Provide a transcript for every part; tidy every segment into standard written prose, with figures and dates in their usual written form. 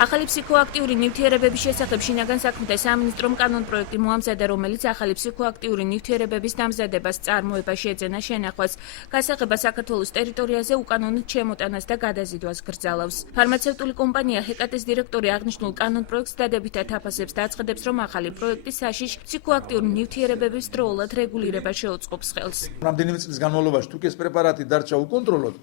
ახალი ფსიქოაქტიური ნივთიერებების შესახებ შინაგან საქმეთა სამინისტრომ კანონპროექტი მოამზადა, რომელიც ახალი ფსიქოაქტიური ნივთიერებების დამზადებას წარმოება შეეძენა შენახვას, გასაღება საქართველოს ტერიტორიაზე უკანონოდ შემოტანას და გადაზიდვას გრძელავს. ფარმაცევტული კომპანია ჰეკატის დირექტორი აღნიშნულ კანონპროექტს დადებითად აფასებს და აცხადებს, რომ ახალი პროექტი საშიშ ფსიქოაქტიური ნივთიერებების დროულად რეგულირება შეუწყობს ხელს. რამდენიმე წლის განმავლობაში თუ ეს პრეპარატი დარჩა უკონტროლოდ,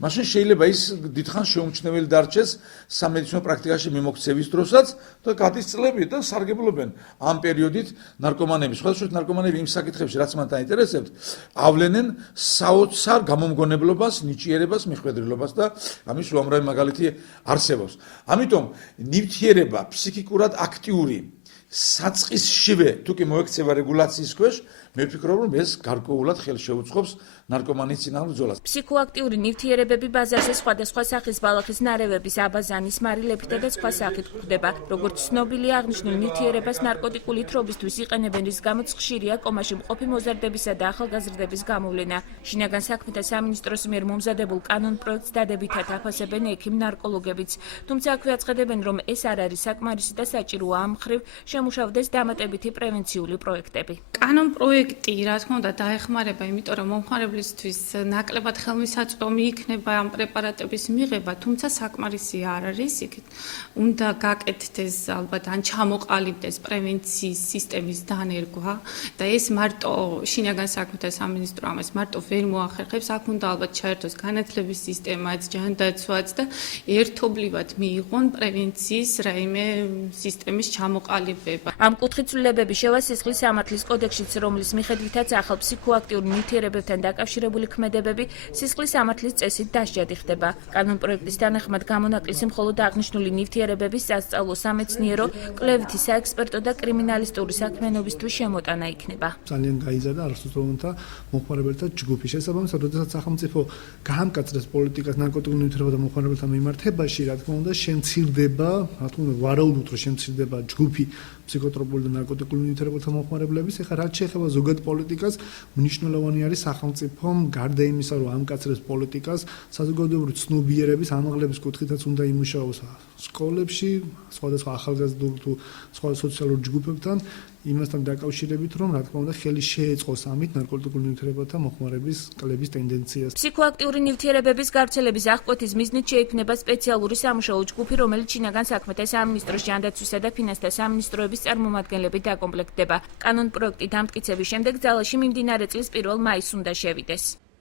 მაშინ შეიძლება ის დიდხანს შეუმჩნეველი დარჩეს სამედიცინო პრაქტიკაში მიმოქცევის დროსაც და გადის წლები და სარგებლობენ ამ პერიოდით ნარკომანები. სხვადასხვა ნარკომანები იმ საკითხებში, რაც მან დაინტერესებთ, ავლენენ საოცარ გამომგონებლობას, ნიჭიერებას, მიხვედრილობას და ამის უამრავი მაგალითი არსებობს. ამიტომ ნივთიერება ფსიქიკურად აქტიური საწყისშივე თუ კი მოექცევა რეგულაციის ქვეშ, მე ვფიქრობ, რომ ეს გარკვეულად ხელს შეუწყობს ნარკომანის წინააღმდეგ ბრძოლას. ფსიქოაქტიური ნივთიერებები ბაზარზე სხვადასხვა სახის ბალახის ნარევების, აბაზანის, მარილებითა და სხვა სახით გვხვდება. როგორც ცნობილია, აღნიშნულ ნივთიერებას ნარკოტიკული თრობისთვის იყენებენ, რის გამოც ხშირია კომაში მყოფი მოზარდებისა და ახალგაზრდების გამოვლენა. შინაგან საქმეთა სამინისტროს მიერ მომზადებულ კანონპროექტს დადებითად აფასებენ ექიმ-ნარკოლოგებიც. თუმცა აქვე აცხადებენ, რომ ეს არ არის საკმარისი და საჭიროა ამ მხრივ შემუშავდეს დამატებითი პრევენციული პროექტები. კანონპროექტი, რა თქმა უნდა, დაეხმარება, იმიტომ რომ მომხმარებლისთვის ნაკლებად ხელმისაწვდომი იქნება ამ პრეპარატების მიღება, თუმცა საკმარისი არ არის. იქით უნდა გაკეთდეს ალბათ ან ჩამოყალიბდეს პრევენციის სისტემის დანერგვა და ეს მარტო შინაგან საქმეთა სამინისტრო ამას მარტო ვერ მოახერხებს. აქ უნდა ალბათ ჩაერთოს განათლების სისტემაც, ჯანდაცვაც და ერთობლივად მიიღონ პრევენციის რაიმე სისტემის ჩამოყალიბება. ამ კუთხით ცვლილებები შევა სისხლის სამართლის კოდექსშიც, რომლის მიხედვითაც ახალ ფსიქოაქტიურ ნივთიერებებთან დაკავშირებული ქმედებები სისხლის სამართლის წესით დასჯად იხდება. კანონპროექტის თანახმად გამონაკლისი მხოლოდ აღნიშნული ნივთიერებების სასწავლო, სამეცნიერო, კვლევითი, საექსპერტო და კრიმინალისტური საქმიანობისთვის შემოტანა იქნება. ძალიან გაიზარდა არასოციალურთა მომხმარებელთა ჯგუფი. შესაბამისად, როდესაც სახელმწიფო გაამკაცრებს პოლიტიკას ნარკოტიკულ ნივთიერებათა მომხმარებელთა მიმართებაში, რა თქმა უნდა, შემცირდება, რა თქმა უნდა, ვარაუდობთ, რომ შემცირდება ჯგუფი ფსიქოტროპული და ნარკოტიკული ნივთიერებათა მომხმარებლების. ეხლა რაც შეეხება ზოგად პოლიტიკას, მნიშვნელოვანი არის სახელმწიფომ გარდა იმისა, რომ ამკაცრებს პოლიტიკას, საზოგადოებრივი ცნობიერების ამაღლების კუთხითაც უნდა იმუშაოს სკოლებში, სხვადასხვა ახალგაზრდულ თუ სხვა სოციალურ ჯგუფებთან, იმასთან დაკავშირებით, რომ რა თქმა უნდა ხელი შეეწყოს ამით ნარკოტიკული ნივთიერებათა მოხმარების კლების ტენდენციას. ფსიქოაქტიური ნივთიერებების გავრცელების აღკვეთის მიზნით შეიქმნება სპეციალური სამუშაო ჯგუფი, რომელიც შინაგან საქმეთა სამინისტროს, ჯანდაცვისა და ფინანსთა სამინისტროების წარმომადგენლებით დაკომპლექტდება. კანონპროექტი დამტკიცების შემდეგ ძალაში მიმდინარე წლის 1 მაისს უნდა შევიდეს.